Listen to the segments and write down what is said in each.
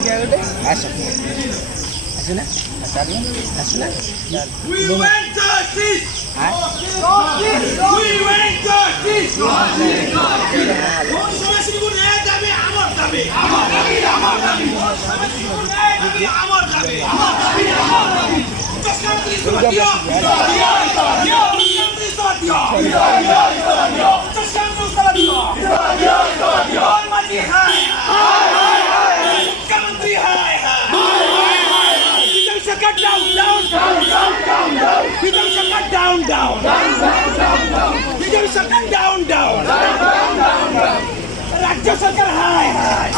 Asal. Asal na? Asal na? Asal na? We want justice! Ha? We want justice! সমাজসেবী ন্যায় দাবি আমার দাবি আমার দাবি আমার দাবি সমাজসেবী ন্যায় দাবি আমার দাবি আমার দাবি আমার দাবি প্রশান্তি সমাধিয়া সমাধিয়া প্রশান্তি সমাধিয়া সমাধিয়া প্রশান্তি সমাধিয়া সমাধিয়া মাঝি হায় হায় মুখ্যমন্ত্রী হায় হায় বিজয় সরকার down down down down down বিজয় সরকার ডাউন ডাউন ডাউন বিজয় সরকার ডাউন ডাউন রাজ্য সরকার হায় হায়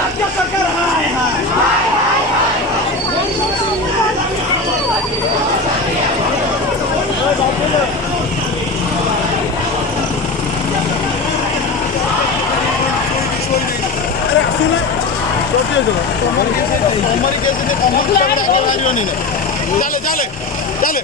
রাজ্য সরকার হায় হায় ચાલે ચાલે ચાલે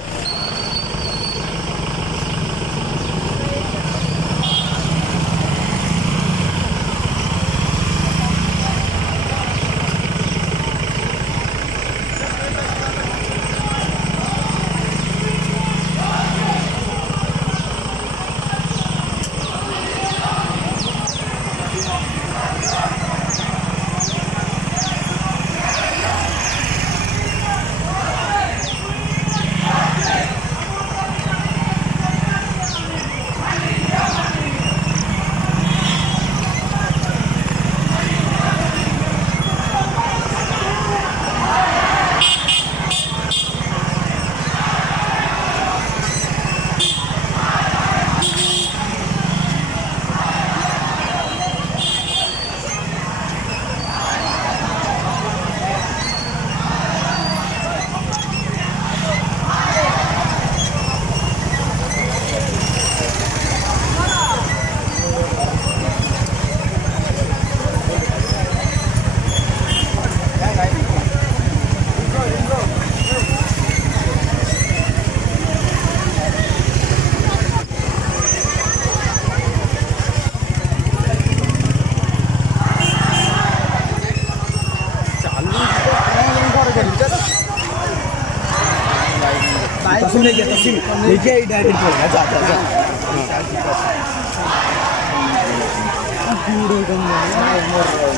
तस्वीर लेके तस्वीर लेके ही डायरेक्ट हो जा जा जा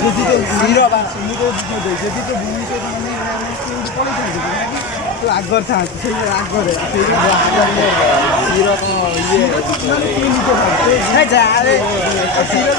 যদি তো হিরো বা সুন্দর যদি যদি তো ভূমি তো মানে পড়ে থাকে তো আগর থাকে সেই আগরে হিরো কোন ইয়ে মানে কি নিতে পারবে হ্যাঁ যা আরে হিরো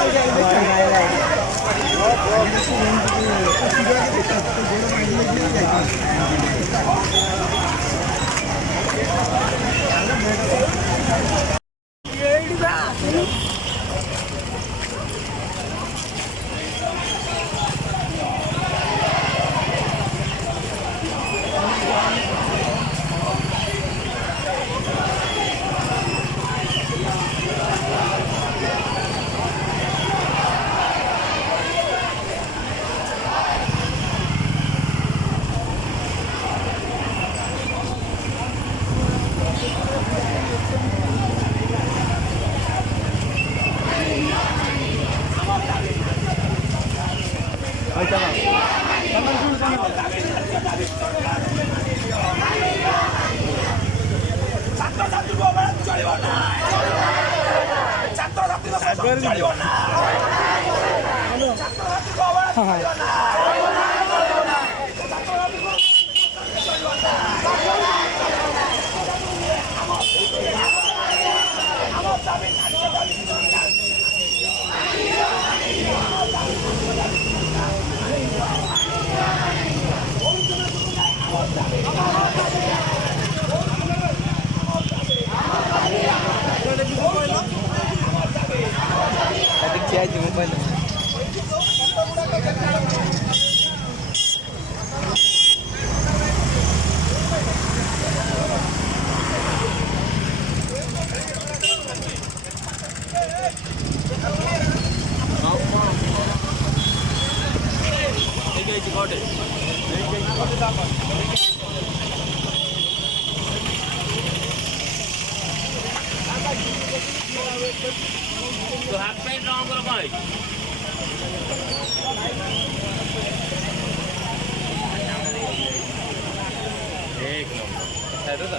Aja mobile. तो हाथ पैंट रहा करो भाई এটা তো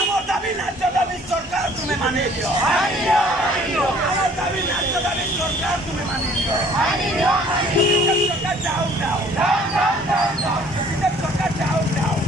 আমার দাবি ন্যায্য দাবি সরকার তুমি মানিয়ে দিও আমার দাবি ন্যায্য দাবি সরকার তুমি মানিয়ে দিও সরকার ডাউন ডাউন সরকার ডাউন ডাউন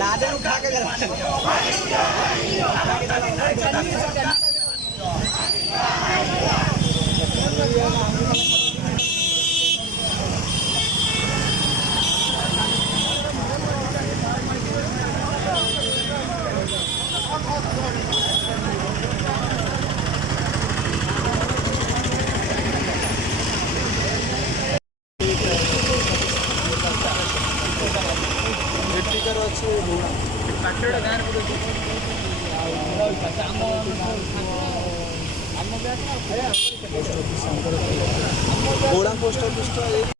लादेन उठा के ଗୌଡ଼ା ପୋଷ୍ଟ ଅଫିସଟା